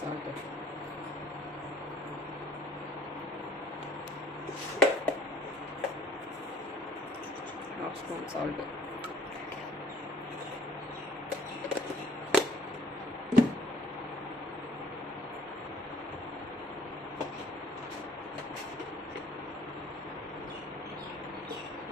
Salt, half spoon salt,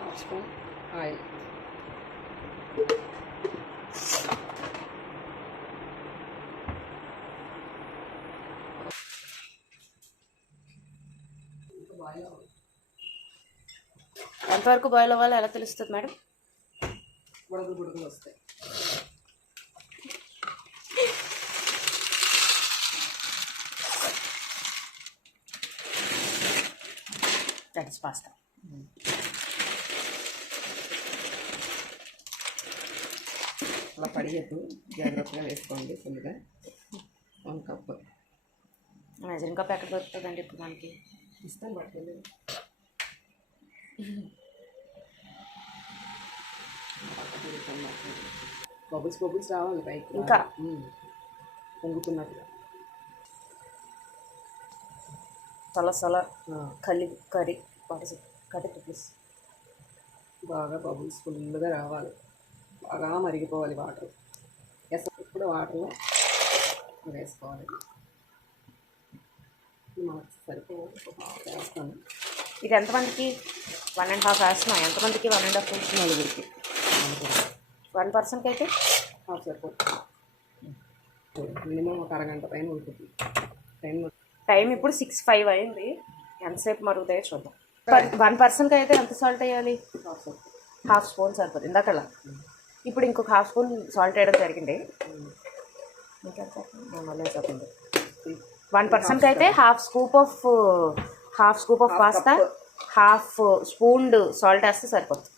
half spoon oil, ఎంతవరకు boil అవ్వాలో ఎలా తెలుస్తుంది మేడం? బుడగలు బుడగలు వస్తాయి. That's pasta. అలా పడిగేట్టు జాగ్రత్తగా వేసుకోండి. ఫుల్గా 1 కప్. మెజరింగ్ కప్ ఎక్కడ దొరుకుతుందండి ఇప్పుడు మనకి? ఇస్తాను పట్టుకెళ్ళి. బబుల్స్ బబుల్స్ రావాలి పైకి, ఇంకా పొంగుతున్నట్టుగా. సల కర్రీ కర్రీ ప్లీజ్. బాగా బబుల్స్ ఫుల్గా రావాలి, బాగా మరిగిపోవాలి వాటర్. ఇప్పుడు వాటర్లో వేసుకోవాలి. మనకు సరిపోయి వేస్తాను. ఇది ఎంతమందికి? 1.5 వేస్తున్నాం. ఎంతమందికి? 1.5. నలుగురికి. 1 పర్సన్కి అయితే సరిపోతుంది. మినిమం ఒక అరగంట పైన ఉంటుంది టైం. ఇప్పుడు 6:05 అయింది. ఎంతసేపు మరుగుతాయో చూద్దాం. 1 పర్సన్కి అయితే ఎంత సాల్ట్ వేయాలి? హాఫ్ స్పూన్ సరిపోతుంది ఇందాకలా. ఇప్పుడు ఇంకొక హాఫ్ స్పూన్ సాల్ట్ వేయడం జరిగింది. మళ్ళీ చెప్పింది 1 పర్సన్కి అయితే half scoop of pasta, half spoon salt వేస్తే సరిపోతుంది.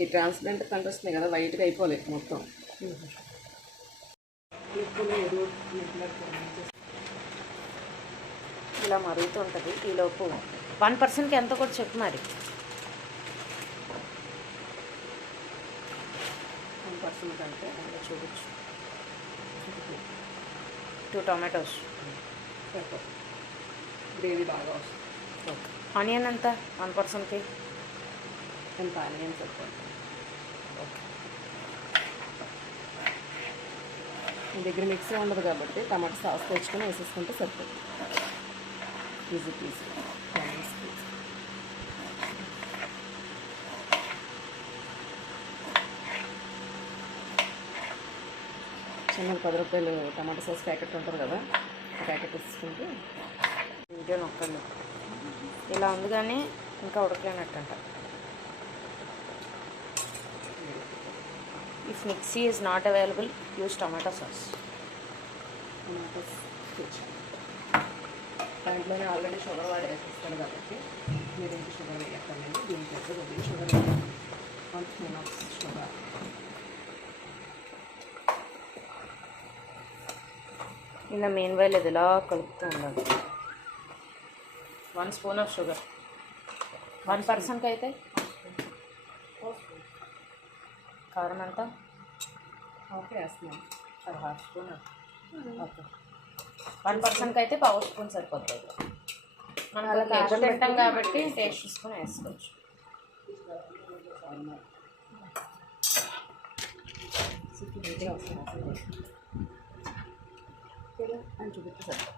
ఈ ట్రాన్స్పరెంట్ కనిపిస్తుంది కదా, వైట్గా అయిపోలేదు మొత్తం. ఇలా మరుగుతూ ఉంటుంది. ఈలోపు 1 పర్సన్కి ఎంత కూడా చెప్పు మరి. 1 పర్సెంట్ అంటే చూడొచ్చు. 2 టొమాటోస్ సరిపోతుంది. గ్రేవీ బాగా వస్తుంది. ఓకే. ఆనియన్ ఎంత 1 పర్సన్కి? ఎంత ఆనియన్ సరిపోతుంది. ఓకే. మీ దగ్గర మిక్సీ ఉండదు కాబట్టి టమాటా సాస్ తెచ్చుకొని వేసేసుకుంటే సరిపోతుంది. Easy PG. చిన్న 10 రూపాయలు టమాటా సాస్ ప్యాకెట్ ఉంటుంది కదా, ఆ ప్యాకెట్ వేసుకుంటే. వీడియో నొక్కలు ఇలా ఉంది కానీ ఇంకా ఉడకలేనట్టంట. If mixie is not available use tomato sauce. దాంట్లోనే ఆల్రెడీ షుగర్ వాడి వేసేస్తాడు కాబట్టి మీరు ఇంటి షుగర్ వేయక్కర్లేదు. దీంట్లో కొద్దిగా షుగర్ షుగర్ ఇలా మెయిన్ వైల్ ఇది ఇలా కలుపుతూ ఉండాలి. 1 స్పూన్ ఆఫ్ షుగర్ 1 పర్సన్కి అయితే. కారం ఎంత? ఓకే వేస్తున్నాం. Half spoon. ఓకే. 1 పర్సన్కి అయితే 1/2 స్పూన్ సరిపోతుంది. మనం అలా కారం తింటాం కాబట్టి టేస్ట్ చూసుకొని వేసుకోవచ్చు. అని చూపిస్తే సరిపోతుంది.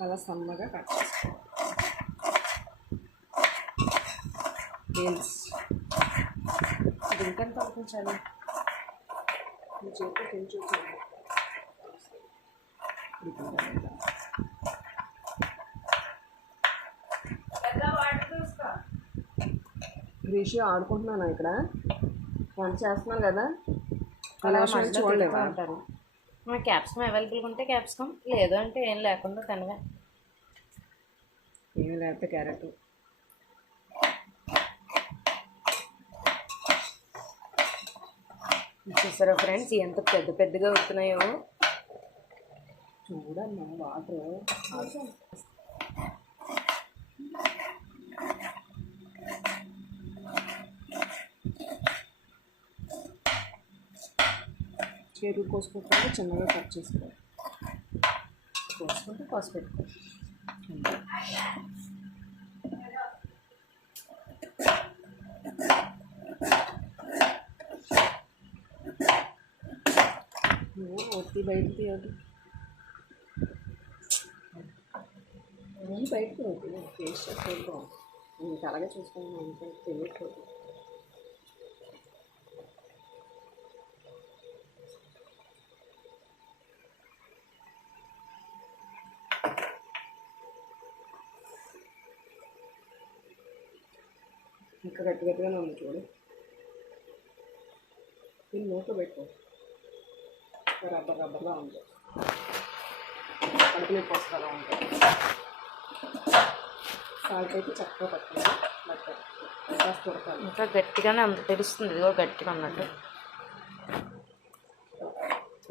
చాలా సన్నగా కట్ చేసుకోవాలి. బీన్స్ ఇది ఇంకా పంపించాలి. మీ చేతితో తిని చూసాను. రిషి ఆడుకుంటున్నాను ఇక్కడ, వంట చేస్తున్నాను కదా, అలా చూడలేము చూడలేవా? ఉంటారు. క్యాప్సికమ్ అవైలబుల్గా ఉంటే క్యాప్సికమ్, లేదు అంటే ఏం లేకుండా తినగా. ఏమి లేకపోతే క్యారెట్. చూసారా ఫ్రెండ్స్ ఎంత పెద్ద పెద్దగా అవుతున్నాయో. చూడమ్మా వాటర్. చేతులు కోసుకుంటే చిన్నగా కట్ చేసుకోవాలి. కోసుకుంటే కోసి పెట్టుకో. నువ్వు ఒత్తి బయటకు తీయదు, ఈ బయటకు అవుతుంది టేస్ట్ చేస్తాం. ఇంకా అలాగే చూసుకున్నాను అంటే తెలియట్లేదు. ఇంకా గట్టి గట్టిగానే ఉంది చూడు. దీన్ని నోట్లో పెట్టు, రబ్బర్ రబ్బర్గా ఉంది, కడుపు నొప్పి వస్తుందా ఉంటుంది. సాల్ట్ అయితే చక్కగా పట్టుకుంది, బట్ కాస్త ఉడకాలి. ఇంకా గట్టిగానే అంత తెలుస్తుంది, ఇదిగో గట్టిగా ఉన్నట్టు.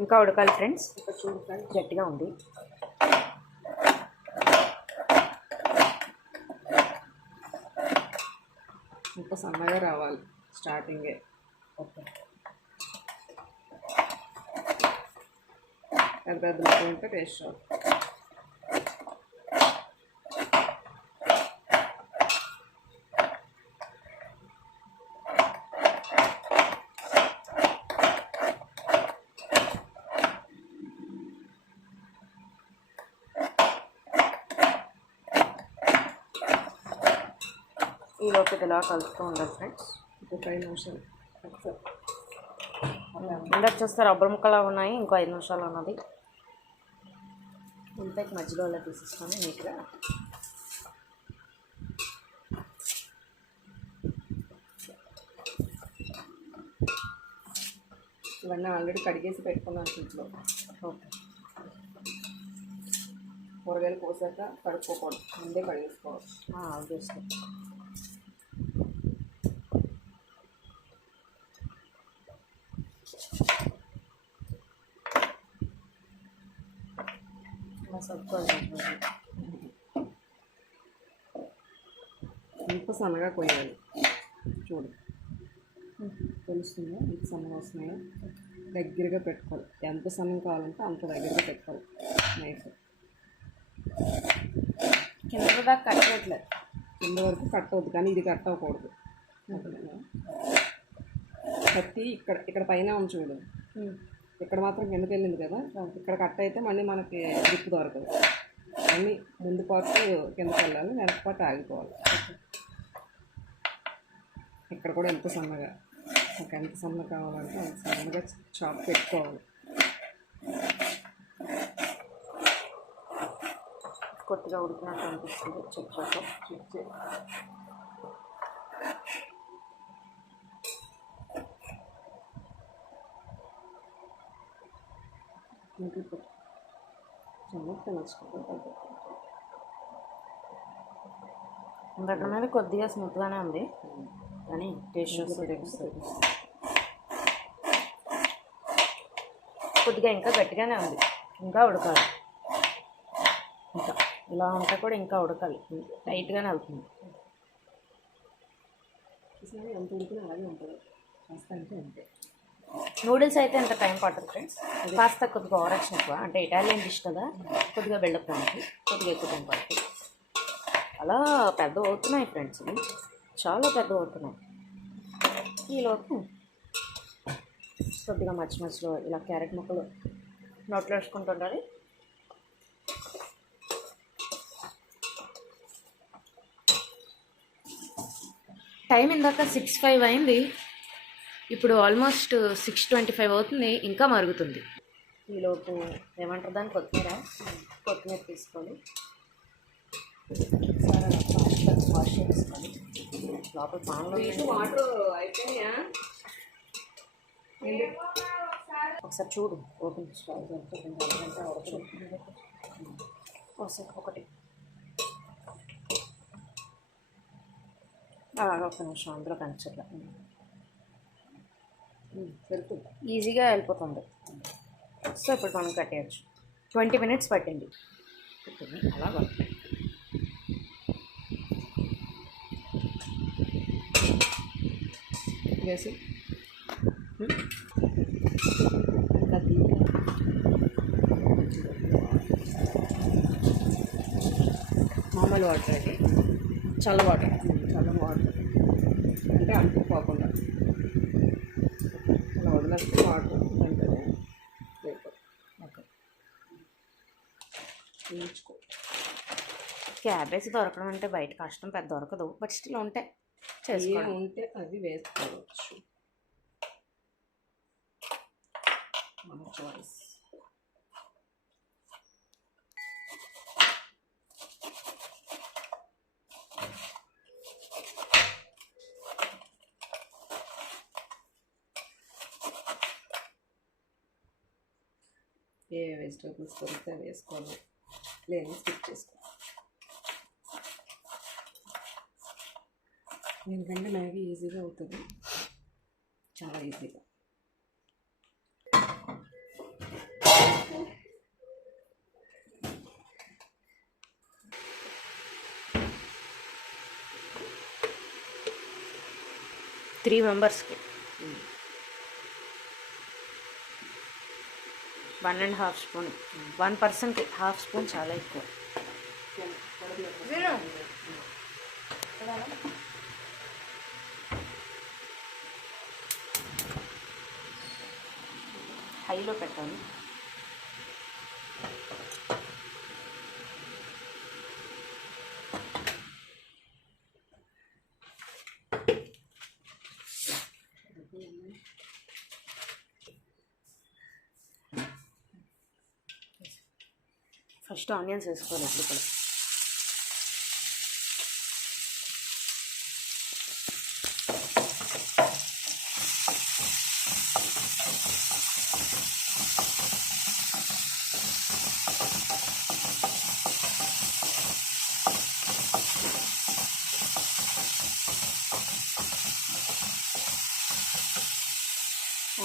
ఇంకా ఉడకాలి ఫ్రెండ్స్. ఇక్కడ చూడు ఫ్రెండ్స్, గట్టిగా ఉంది. ఇంకా సన్నగా రావాలి స్టార్టింగే. ఓకే, పెద్ద పెద్ద ముక్కలు ఉంటే టేస్ట్ రాదు. ఈ లోపు ఇలా కలుపుతూ ఉండాలి ఫ్రెండ్స్. ఒక 5 నిమిషాలు ఒకసారి. ఇందాక చూస్తే రబ్బర్ ముక్కలా ఉన్నాయి, ఇంకో 5 నిమిషాలు ఉన్నది. ఇంతకి మధ్యలో అలా తీసేస్తాను నీట్గా. ఇవన్నీ ఆల్రెడీ కడిగేసి పెట్టుకున్నాను ఫ్రిడ్జ్లో. ఓకే, కూరగాయలు కోసాక కడుక్కోకూడదు, ముందే కడిగేసుకోవాలి. ఆబ్వియస్లీ. ఇంత సన్నగా కొయ్యాలి చూడు, తెలుస్తుందా? ఇంత సన్నగా వస్తున్నాయో దగ్గరగా పెట్టుకోవాలి. ఎంత సన్నం కావాలంటే అంత దగ్గరగా పెట్టుకోవాలి నైఫ్. కింద దాకా కట్టట్లేదు, కింద వరకు కట్ అవుతుంది, కానీ ఇది కట్ అవ్వకూడదు. కత్తి ఇక్కడ ఇక్కడ పైన ఉంది చూడు, ఇక్కడ మాత్రం కిందకి వెళ్ళింది కదా, ఇక్కడ కట్ అయితే మళ్ళీ మనకి గ్రిప్ దొరకదు. అన్నీ ముందు పాటు కిందకి వెళ్ళాలి, వెనక పాటు ఆగిపోవాలి. ఇక్కడ కూడా ఎంత సన్నగా, నాకు ఎంత సన్నగా కావాలంటే అంత సన్నగా చాప్ పెట్టుకోవాలి. కొద్దిగా ఉడికినట్టు అనిపిస్తుంది. చెక్ చేసి చాలా నచ్చుకుంటాను. ఇందాక మీద కొద్దిగా స్మూత్గానే ఉంది, కానీ టేస్ట్ వస్తుంది. కొద్దిగా ఇంకా గట్టిగానే ఉంది, ఇంకా ఉడకాలి. ఇంకా ఇలా ఉంటే కూడా ఇంకా ఉడకాలి, టైట్గానే వెళ్తుంది. ఎంత ఉడికినా అలాగే ఉంటుంది, కాస్త అంటే అంతే. నూడిల్స్ అయితే ఎంత టైం పడుతుంది ఫ్రెండ్స్. కాస్త కొద్దిగా ఓవరాక్షన్ ఎక్కువ, అంటే ఇటాలియన్ డిష్ కదా, కొద్దిగా బిల్డప్ దానికి కొద్దిగా ఎక్కువ టైం పడుతుంది. అలా పెద్ద అవుతున్నాయి ఫ్రెండ్స్, ఇవి చాలా పెద్ద అవుతున్నాయి. ఈలోపు కొద్దిగా మధ్య మధ్యలో ఇలా క్యారెట్ ముక్కలు నోట్లో వేసుకుంటుండాలి. టైం ఇందాక 6:05 అయింది, ఇప్పుడు ఆల్మోస్ట్ 6:25 అవుతుంది, ఇంకా మరుగుతుంది. ఈలోపు ఏమంటారు దాన్ని, కొత్తిమీర తీసుకొని వాష్ చేసుకోవాలి. లోపల పాన్లో వాటర్ అయిపోయినాయా? ఒకసారి చూడు, ఓపెన్ ఒకటి ఒక నిమిషం అందులో కనిపించట్లా. ఈజీగా వెళ్ళిపోతుంది. సో ఇప్పుడు మనం కట్టేయచ్చు. 20 minutes పట్టింది. అలా వేసి మామూలు వాటర్ అది, చల్ల వాటర్ అంటే అంటుకోకుండా అలా వదిలేస్తే వాటర్ వెంటనే వేయించుకో. క్యాబేజ్ దొరకడం అంటే బయట కష్టం, పెద్ద దొరకదు, బట్ స్టిల్ ఉంటే చేసుకోవడం. ఉంటే అది వేసుకోవచ్చు, మన చాయిస్. ఏ వెజిటేబుల్స్ దొరికితే వేసుకోవాలి, లేదు స్కిప్ చేసుకోవాలి. ఎందుకంటే మ్యాగీ ఈజీగా అవుతుంది, చాలా ఈజీగా. త్రీ మెంబర్స్కి 1.5 స్పూన్, 1 personకి 1/2 స్పూన్ చాలా ఎక్కువ. హైలో పెట్టాలి. ఫస్ట్ ఆనియన్స్ వేసుకోవాలి ఇప్పుడు కూడా.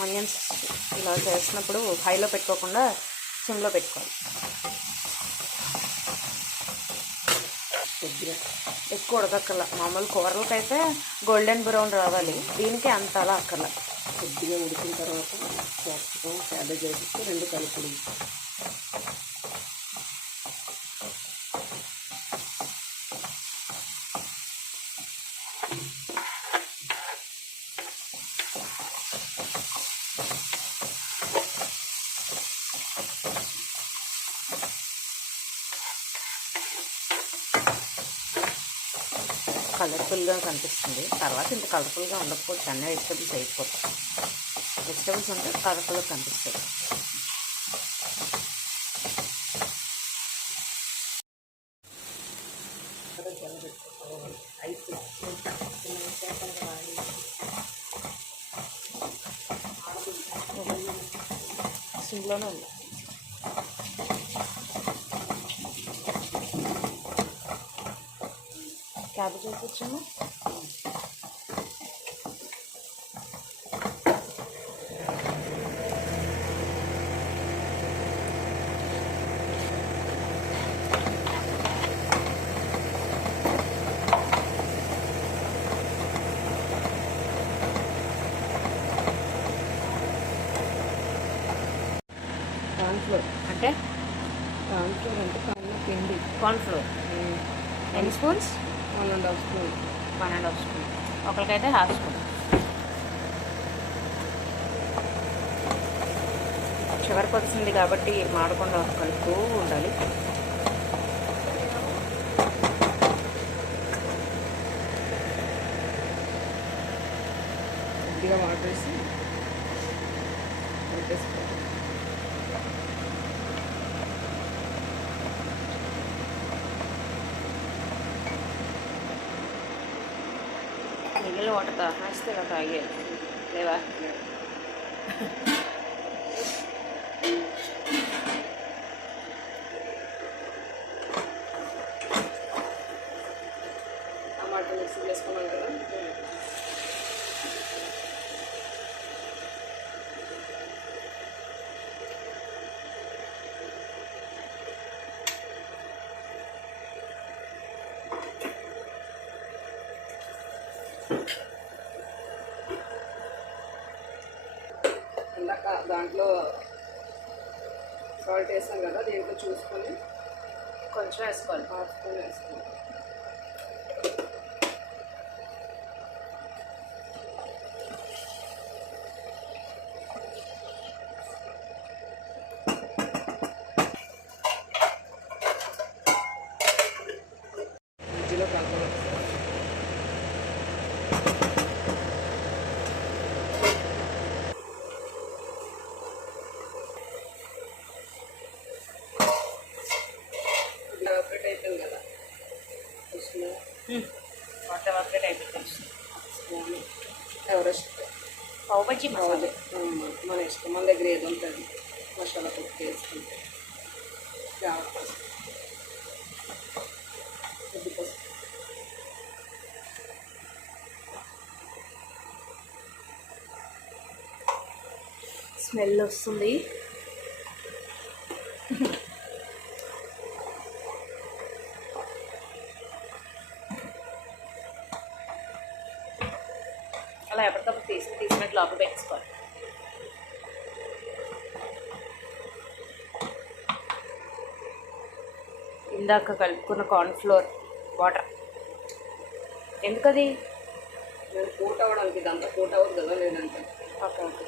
ఆనియన్స్ ఇలా చేసినప్పుడు హైలో పెట్టుకోకుండా సిమ్లో పెట్టుకోవాలి. ఎక్కువ ఉడకక్కర్లా, మామూలు కూరలకైతే గోల్డెన్ బ్రౌన్ రావాలి, దీనికి అంత అలా అక్కర్లా. కొద్దిగా ఉడికిన తర్వాత క్యాప్సికం, క్యాబేజ్ వేసి 2 కలుపులు. కలర్ఫుల్గా కనిపిస్తుంది. తర్వాత ఇంత కలర్ఫుల్గా ఉండకపోవచ్చు, అన్ని వెజిటబుల్స్ అయిపోతాయి. వెజిటబుల్స్ ఉంటే కలర్ఫుల్గా కనిపిస్తుంది. సిమ్లోనే ఉంది. క్యాబేజ్ వేసి వచ్చాము. కార్న్ఫ్లోర్ అంటే కార్న్ఫ్లోర్ పిండి. కార్న్ఫ్లోర్ ఎన్ని స్పూన్స్? 1.5 స్పూన్. 1.5 స్పూన్. ఒకరికైతే 1/2 స్పూన్. చివరికి వచ్చింది కాబట్టి మాడకుండా కలుపుతూ ఉండాలి. చేసి పెట్టేసుకోవాలి. మిగిలిన వాటర్ కాస్తే ఇలా తాగే లేవా? టమాటా మిక్సీ చేసుకున్నాం కదా, ఇందాక దాంట్లో సాల్ట్ వేసాం కదా, దీంట్లో చూసుకొని కొంచెం వేసుకోవాలి. హాఫ్ స్పూన్ వేసుకోండి. ఫ్రిడ్జ్లో కలపాలి. ఎవాపరేట్ అయిపోయింది కదా, వాటర్ ఎవాపరేట్ అయిపోతుంది. స్పూన్ ఎవరెస్ట్ పావు బజ్జీ మసాలా. మన ఇష్టం, మన దగ్గర ఏది ఉంటుంది మసాలా కుక్ చేసుకుంటే. స్మెల్ వస్తుంది. అలా ఎప్పటికప్పుడు తీసినట్టు లోపల పెట్టుకోవాలి. ఇందాక కలుపుకున్న కార్న్ఫ్లోర్ వాటర్ ఎందుకది? నేను కోట్ అవ్వడానికి, ఇదంతా కోట్ అవ్వదు కదా, లేదంటే. Okay okay.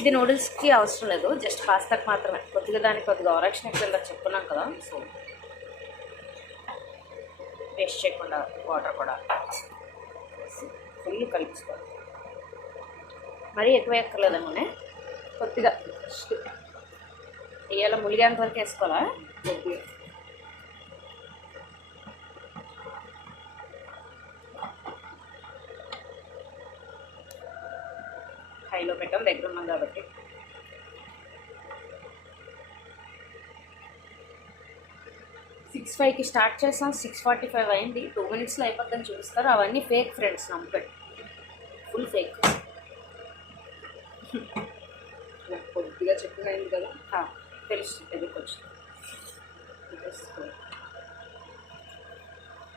ఇది నూడిల్స్కి అవసరం లేదు, జస్ట్ పాస్తాకి మాత్రమే. కొద్దిగా దానికి కొద్దిగా ఆరక్షణ ఎక్కువ చెప్పుకున్నాం కదా, సో వేస్ట్ చేయకుండా వాటర్ కూడా ఫుల్ కలుపుకోవాలి. మరీ ఎక్కువ ఎక్కర్లేదేమోనే, కొద్దిగా ఇవాళ ములిగేంత వరకు వేసుకోవాలా? కొద్దిగా హైలో పెట్టాం, దగ్గర ఉన్నాం కాబట్టి. సిక్స్ 5కి స్టార్ట్ చేస్తాం, 6:45 అయింది. 2 minutesలో అయిపోద్దని చూపిస్తారు. అవన్నీ ఫేక్ ఫ్రెండ్స్, నమ్మకండి, ఫుల్ ఫేక్. కొద్దిగా చిక్కగా అయింది కదా, తెలుస్తుంది ఎదుర్కొచ్చు.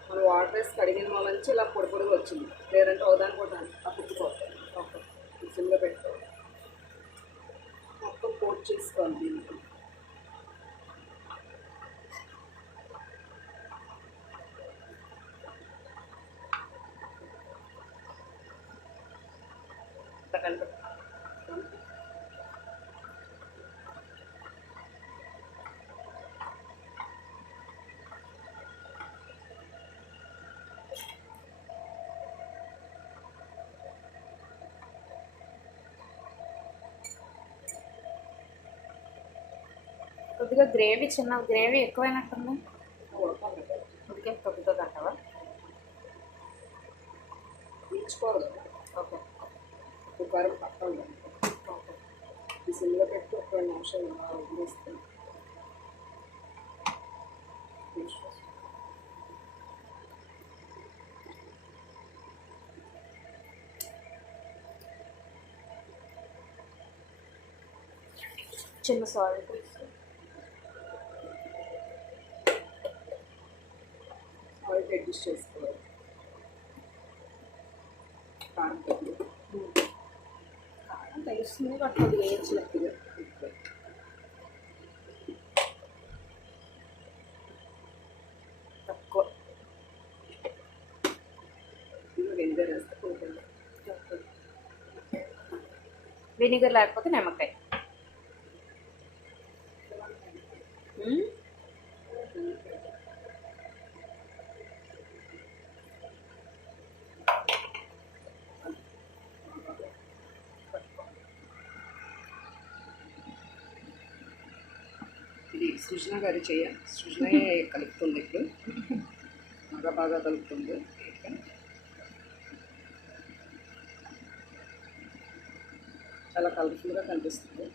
మనం వాటర్ వేసి కడిగిన వాళ్ళ నుంచి ఇలా పొడి పొడిగా వచ్చింది, లేదంటే అవదానికి కూడా పుట్టుకోవాలి. ఓకే, సిమ్లో పెట్టుకోవాలి. మొత్తం కోట్ చేసుకోవాలి దీనికి. కలిపి కొద్దిగా గ్రేవీ, చిన్న గ్రేవీ ఎక్కువైనట్టుంది. ఉడికే తగ్గుతుంది అంటావా? తీర్చుకోవాలి. ఓకే కుక్కర్ పక్కన ఓకే. ఈ సిమ్లో పెట్టి ఒక 2 నిమిషాలు వదిలేస్తే చిన్న సాల్ట్ ఆయిల్ అడ్జస్ట్ చేసుకోవాలి. కారం తెలుస్తుంది, బట్ అది వేయించినట్టుగా. తక్కువ వెనిగర్ వేస్తే కొంచెం వెనిగర్ లేకపోతే నిమ్మకాయ. సృజన గారి చెయ్య సృజన కలుపుతుంది ఇప్పుడు బాగా కలుపుతుంది. చాలా కలర్ఫుల్గా కనిపిస్తుంది.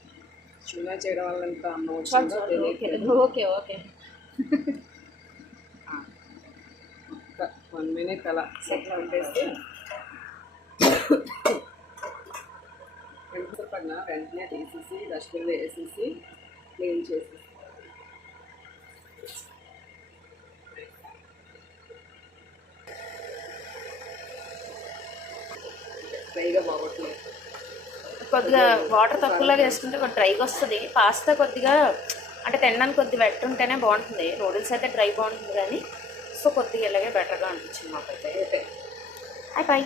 సృజన చేయడం వల్ల ఎంత అన్నం వచ్చిందో తెలియదు. ఓకే ఓకే 1 minute అలా సెట్ పెట్టేసి పడిన వెంటనే తీసేసి డస్ట్బిన్లో వేసేసి క్లీన్ చేసేసి డ్రైగా బాగోట్లేదు. కొద్దిగా వాటర్ తక్కువలో వేసుకుంటే కొద్దిగా డ్రైగా వస్తుంది. పాస్తా కొద్దిగా అంటే తినడానికి కొద్దిగా వెట్ ఉంటేనే బాగుంటుంది. నూడిల్స్ అయితే డ్రై బాగుంటుంది కానీ సో కొద్దిగా ఇలాగే బెటర్గా అనిపించింది మాకైతే. Okay bye.